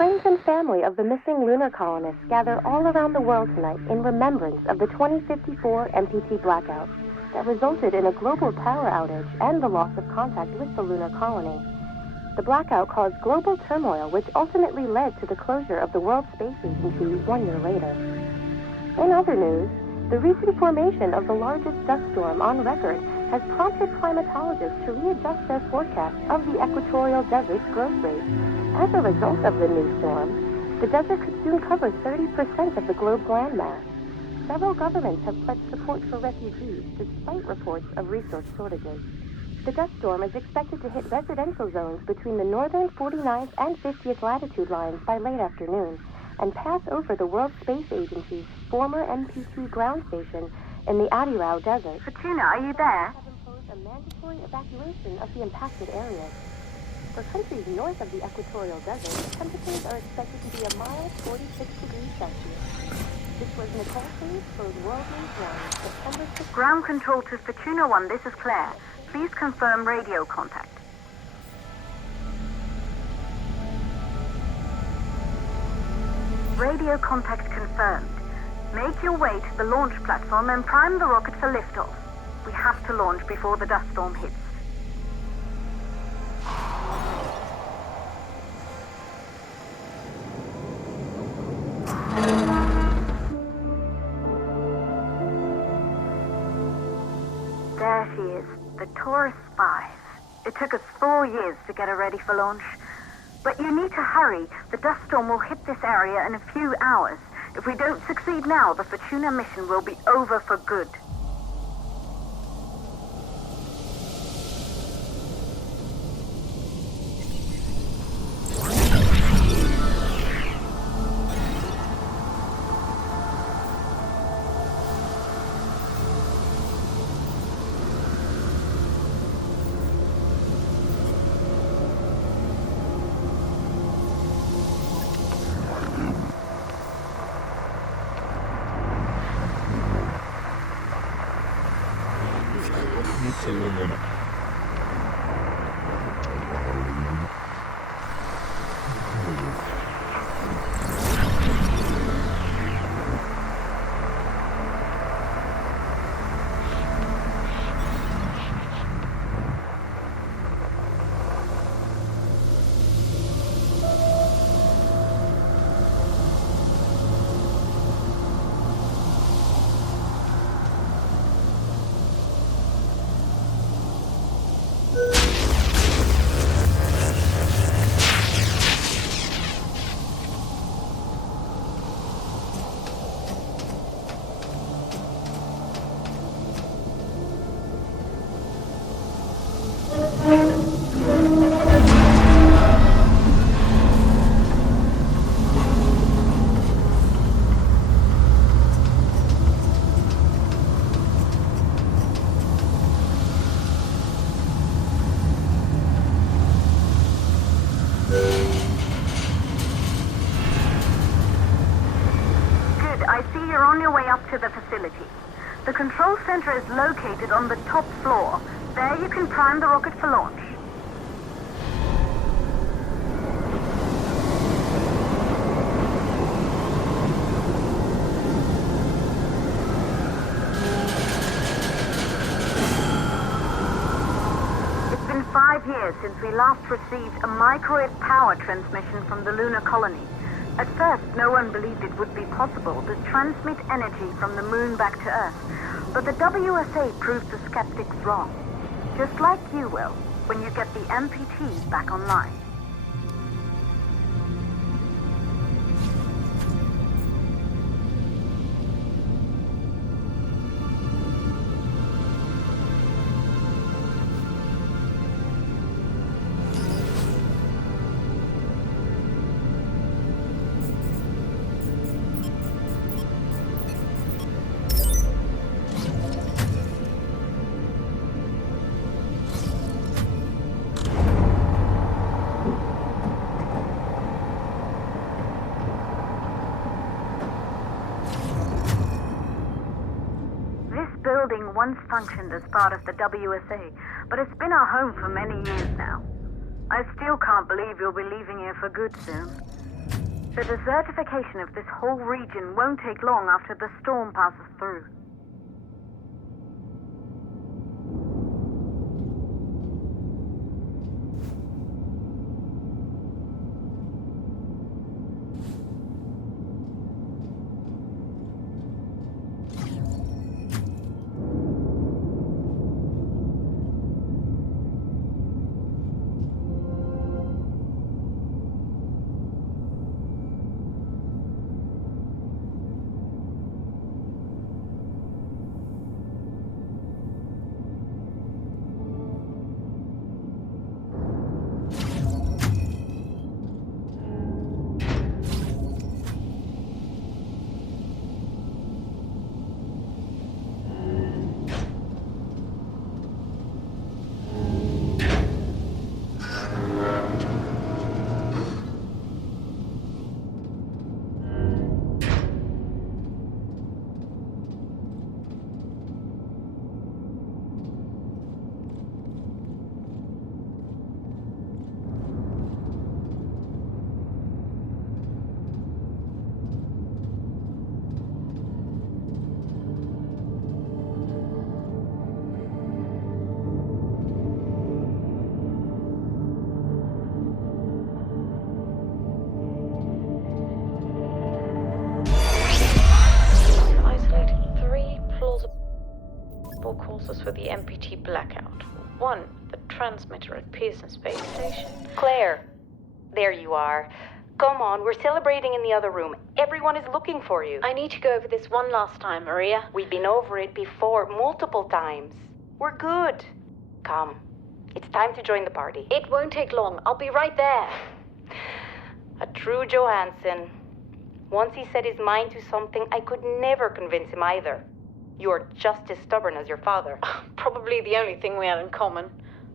friends and family of the missing lunar colonists gather all around the world tonight in remembrance of the 2054 MPT blackout that resulted in a global power outage and the loss of contact with the lunar colony. The blackout caused global turmoil, which ultimately led to the closure of the World Space Agency 1 year later. In other news, the recent formation of the largest dust storm on record has prompted climatologists to readjust their forecast of the equatorial desert's growth rate. As a result of the new storm, the desert could soon cover 30% of the globe's landmass. Several governments have pledged support for refugees despite reports of resource shortages. The dust storm is expected to hit residential zones between the northern 49th and 50th latitude lines by late afternoon and pass over the World Space Agency's former MPT ground station in the Adirau Desert. Fortuna, are you there? Have imposed a mandatory evacuation of the impacted areas. For countries north of the equatorial desert, temperatures are expected to be a mild 46 degrees Celsius. This was Nicole Hayes for World News 1, September 6th. Ground control to Fortuna 1, this is Claire. Please confirm radio contact. Radio contact confirmed. Make your way to the launch platform and prime the rocket for liftoff. We have to launch before the dust storm hits. There she is, the Taurus 5. It took us 4 years to get her ready for launch. But you need to hurry. The dust storm will hit this area in a few hours. If we don't succeed now, the Fortuna mission will be over for good. To the facility. The control center is located on the top floor. There you can prime the rocket for launch. It's been 5 years since we last received a microwave power transmission from the lunar colony. At first, no one believed it would be possible to transmit energy from the moon back to Earth. But the WSA proved the skeptics wrong. Just like you will, when you get the MPT back online. Building once functioned as part of the WSA, but it's been our home for many years now. I still can't believe you'll be leaving here for good soon. The desertification of this whole region won't take long after the storm passes through. Causes for the MPT blackout. 1, the transmitter at Pearson Space Station. Claire, there you are. Come on, we're celebrating in the other room. Everyone is looking for you. I need to go over this one last time, Maria. We've been over it before, multiple times. We're good. Come, it's time to join the party. It won't take long. I'll be right there. A true Johansson. Once he set his mind to something, I could never convince him either. You're just as stubborn as your father. Probably the only thing we had in common.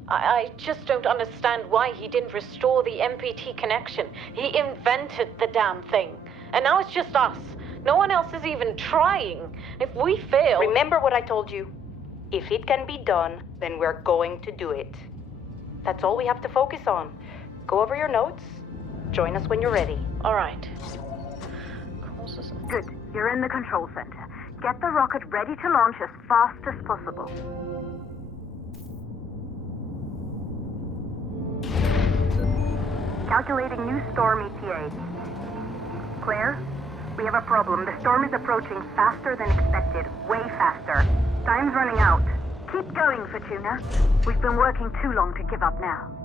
I just don't understand why he didn't restore the MPT connection. He invented the damn thing. And now it's just us. No one else is even trying. If we fail... Remember what I told you. If it can be done, then we're going to do it. That's all we have to focus on. Go over your notes. Join us when you're ready. All right. Good. You're in the control center. Get the rocket ready to launch as fast as possible. Calculating new storm ETA. Claire, we have a problem. The storm is approaching faster than expected. Way faster. Time's running out. Keep going, Fortuna. We've been working too long to give up now.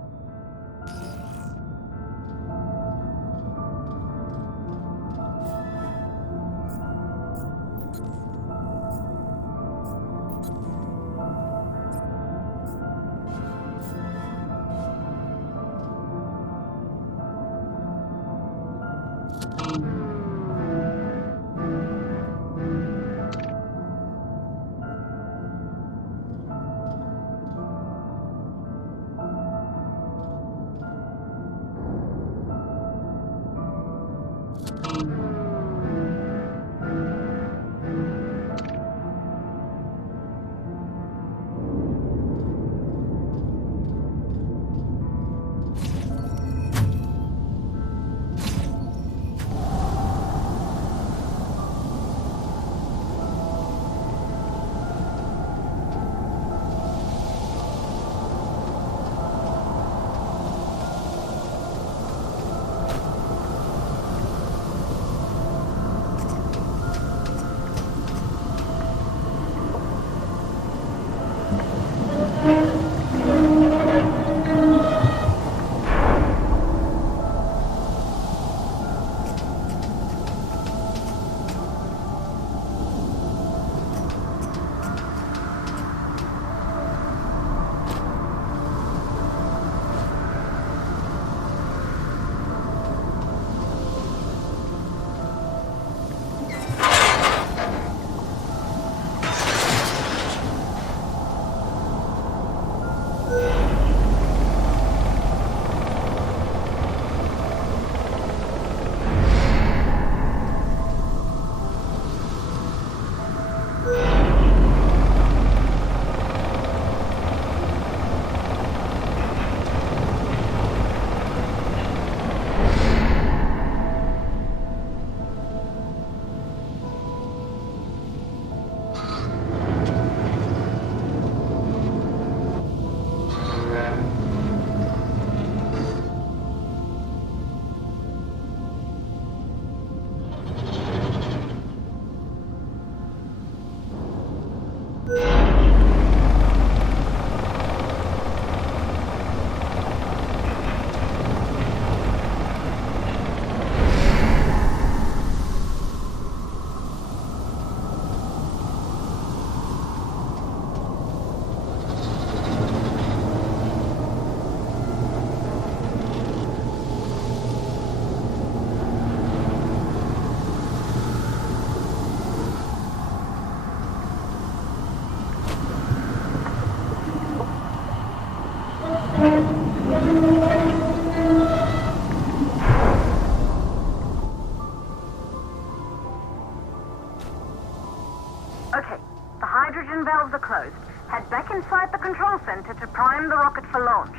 are closed. Head back inside the control center to prime the rocket for launch.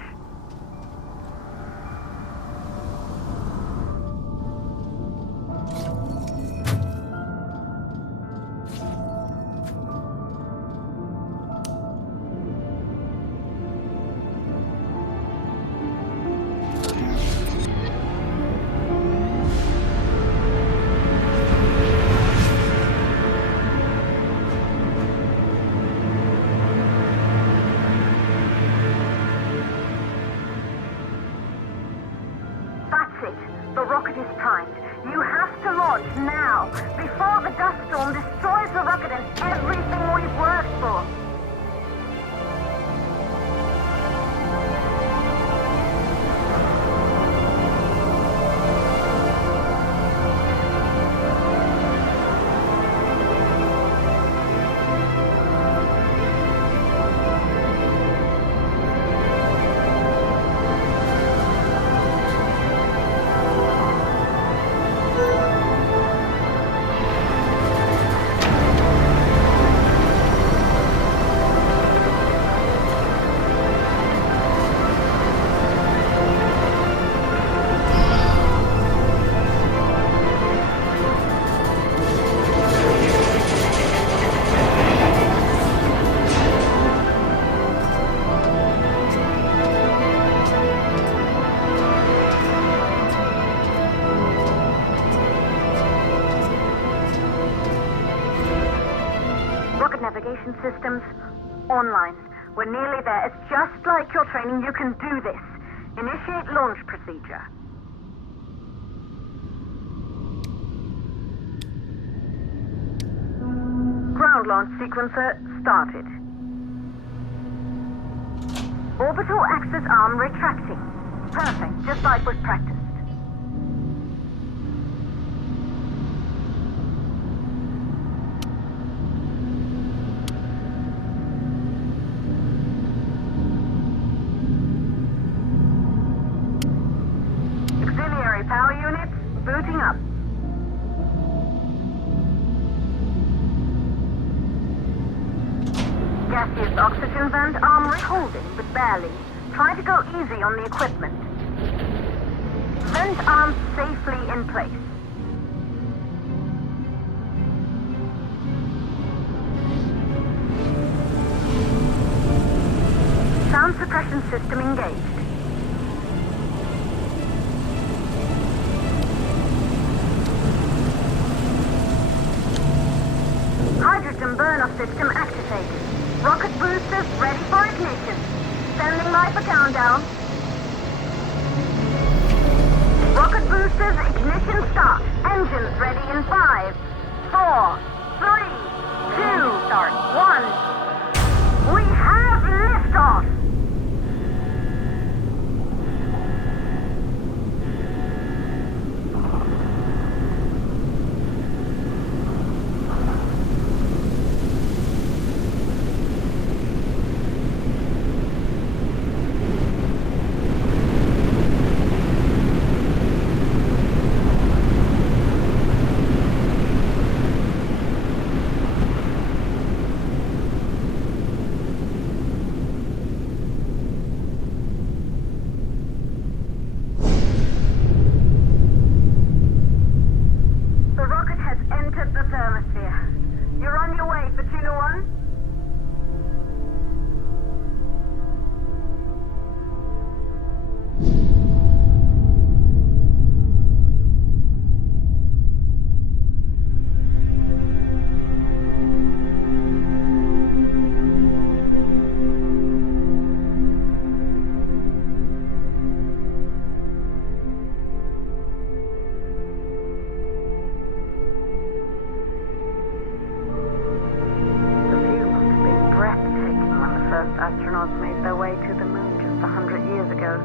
The rocket is primed. You have to launch now, before the dust storm destroys the rocket and everything we've worked for. Navigation systems online. We're nearly there. It's just like your training. You can do this. Initiate launch procedure. Ground launch sequencer started. Orbital axis arm retracting. Perfect, just like was practiced. Power units booting up. Gaseous oxygen vent arm holding, but barely. Try to go easy on the equipment. Vent arms safely in place. Sound suppression system engaged. Hydrogen burn-off system activated. Rocket boosters ready for ignition. Standing by for countdown. Rocket boosters ignition start. Engines ready in 5, 4, 3, 2, start, 1. We have liftoff! Astronauts made their way to the moon just 100 years ago.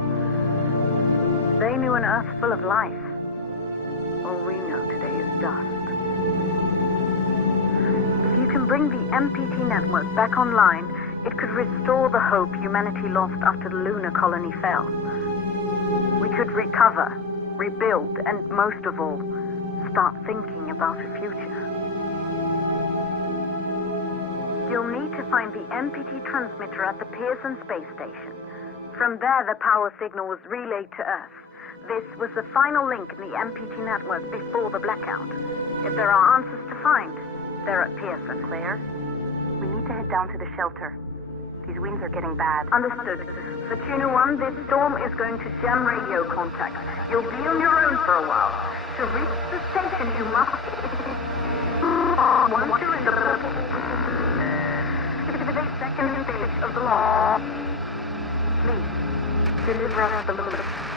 They knew an Earth full of life. All we know today is dust. If you can bring the MPT network back online, it could restore the hope humanity lost after the lunar colony fell. We could recover, rebuild, and most of all, start thinking about a future. You'll need to find the MPT transmitter at the Pearson space station. From there, the power signal was relayed to Earth. This was the final link in the MPT network before the blackout. If there are answers to find, they're at Pearson. Claire, we need to head down to the shelter. These winds are getting bad. Understood. For Tuna 1, this storm is going to jam radio contact. You'll be on your own for a while. To reach the station, you must... Once you're in the 52nd stage of the launch, please, deliver us the loop.